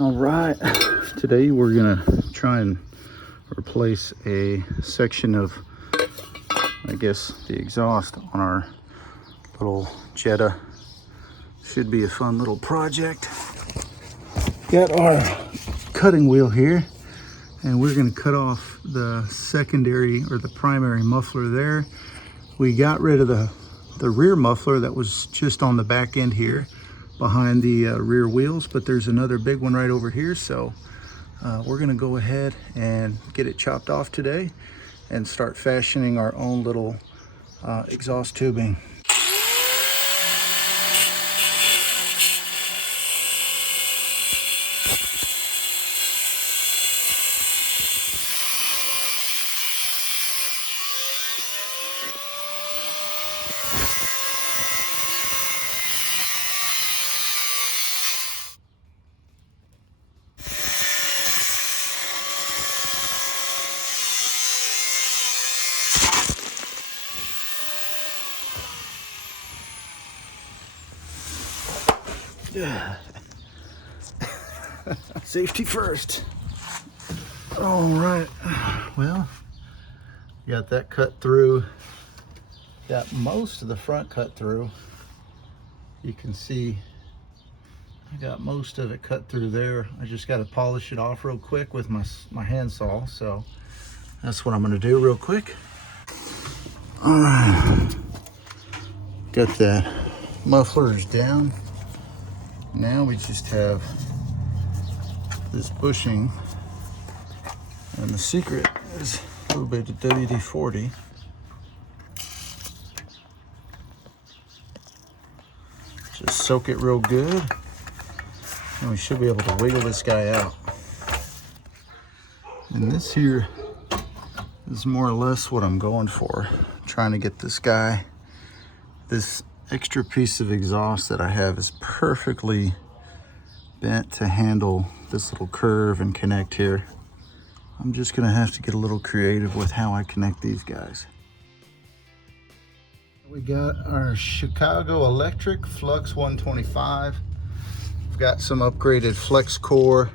All right, today we're gonna try and replace a section of, I guess, the exhaust on our little Jetta. Should be a fun little project. Got our cutting wheel here, and we're gonna cut off the secondary or the primary muffler there. We got rid of the rear muffler that was just on the back end here behind the rear wheels, but there's another big one right over here. So we're gonna go ahead and get it chopped off today and start fashioning our own little exhaust tubing. Safety first. All right, well, got that cut through, got most of the front cut through. You can see I got most of it cut through there. I just got to polish it off real quick with my handsaw, so that's what I'm going to do real quick. All right, got that mufflers down. Now we just have this bushing, and the secret is a little bit of WD-40. Just soak it real good, and we should be able to wiggle this guy out. And this here is more or less what I'm going for. I'm trying to get this guy, this extra piece of exhaust that I have is perfectly bent to handle this little curve and connect here. I'm just gonna have to get a little creative with how I connect these guys. We got our Chicago Electric Flux 125. We've got some upgraded flex core,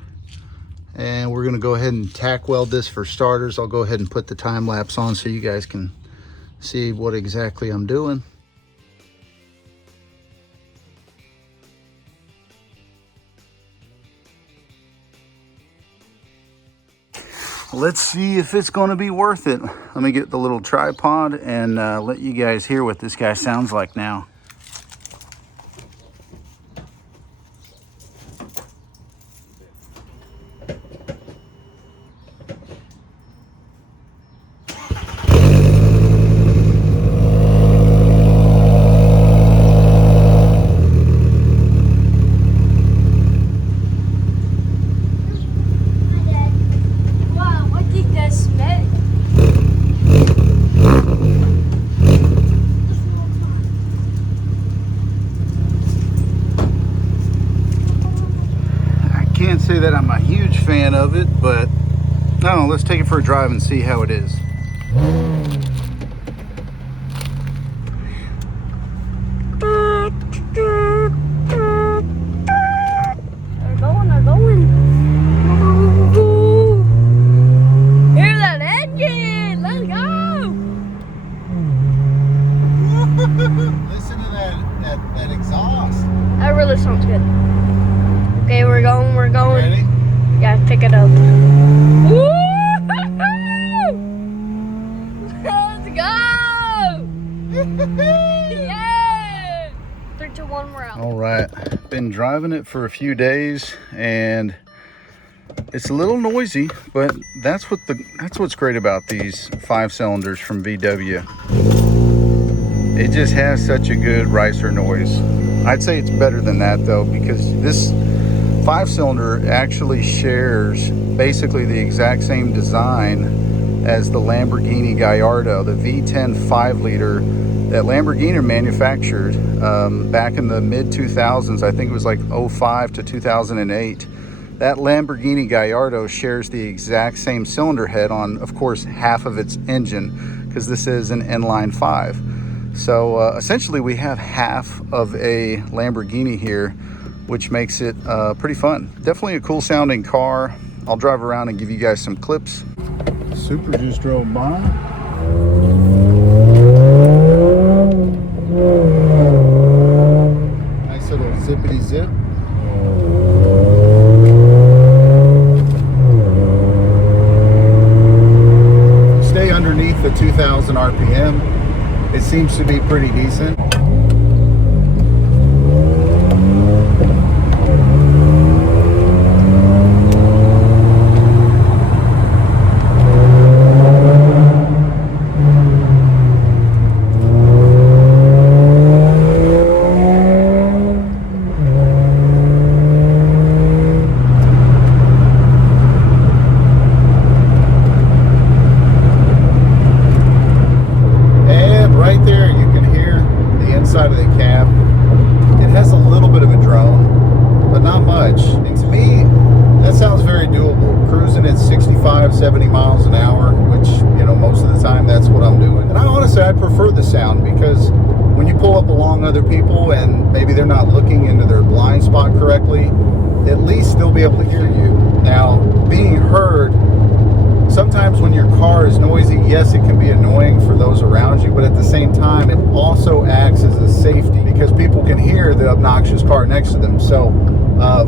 and we're gonna go ahead and tack weld this for starters. I'll go ahead and put the time lapse on so you guys can see what exactly I'm doing. Let's see if it's going to be worth it. Let me get the little tripod and let you guys hear what this guy sounds like now. Say that I'm a huge fan of it, but I don't know, let's take it for a drive and see how it is. They're going. Hear that engine, let's go. Listen to that exhaust. That really sounds good. Okay, we're going. Ready? Yeah, pick it up. Woo! Let's go! Yeah! 3, 2, 1, we're out. All right, been driving it for a few days, and it's a little noisy, but that's what's great about these 5 cylinders from VW. It just has such a good ricer noise. I'd say it's better than that though, because this 5-cylinder actually shares basically the exact same design as the Lamborghini Gallardo, the V10 5-liter that Lamborghini manufactured back in the mid-2000s. I think it was like 05 to 2008. That Lamborghini Gallardo shares the exact same cylinder head on, of course, half of its engine, because this is an inline 5. So essentially we have half of a Lamborghini here which makes it pretty fun. Definitely a cool sounding car. I'll drive around and give you guys some clips. Super just drove by. Nice little zippity zip. Stay underneath the 2000 RPM. It seems to be pretty decent. Side of the cab, it has a little bit of a drone, but not much. And to me, that sounds very doable. Cruising at 65, 70 miles an hour, which, you know, most of the time that's what I'm doing. And I prefer the sound, because when you pull up along other people and maybe they're not looking into their blind spot correctly, at least they'll be able to hear you. Now, being heard, sometimes when your car is noisy, yes, it can be annoying for those around you, but at the same time, it also acts as a safety, because people can hear the obnoxious car next to them. So,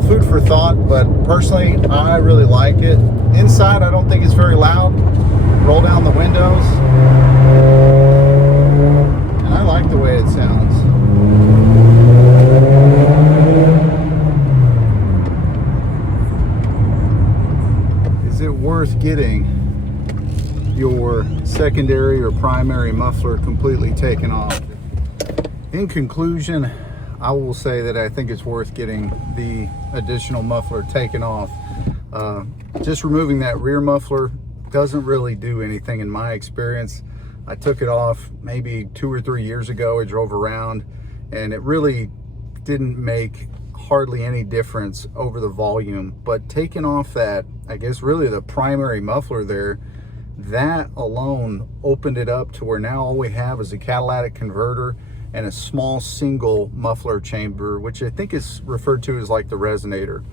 food for thought, but personally, I really like it. Inside, I don't think it's very loud. Roll down the windows, and I like the way it sounds. Is it worth getting your secondary or primary muffler completely taken off? In conclusion, I will say that I think it's worth getting the additional muffler taken off. Just removing that rear muffler doesn't really do anything in my experience. I took it off maybe 2 or 3 years ago. I drove around and it really didn't make hardly any difference over the volume, but taking off that, I guess really the primary muffler there, that alone opened it up to where now all we have is a catalytic converter and a small single muffler chamber, which I think is referred to as like the resonator.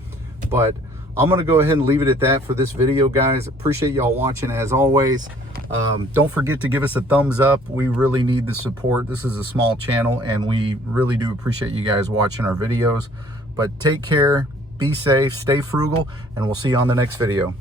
But I'm gonna go ahead and leave it at that for this video, guys. Appreciate y'all watching as always. Don't forget to give us a thumbs up. We really need the support. This is a small channel and we really do appreciate you guys watching our videos. But take care, be safe, stay frugal, and we'll see you on the next video.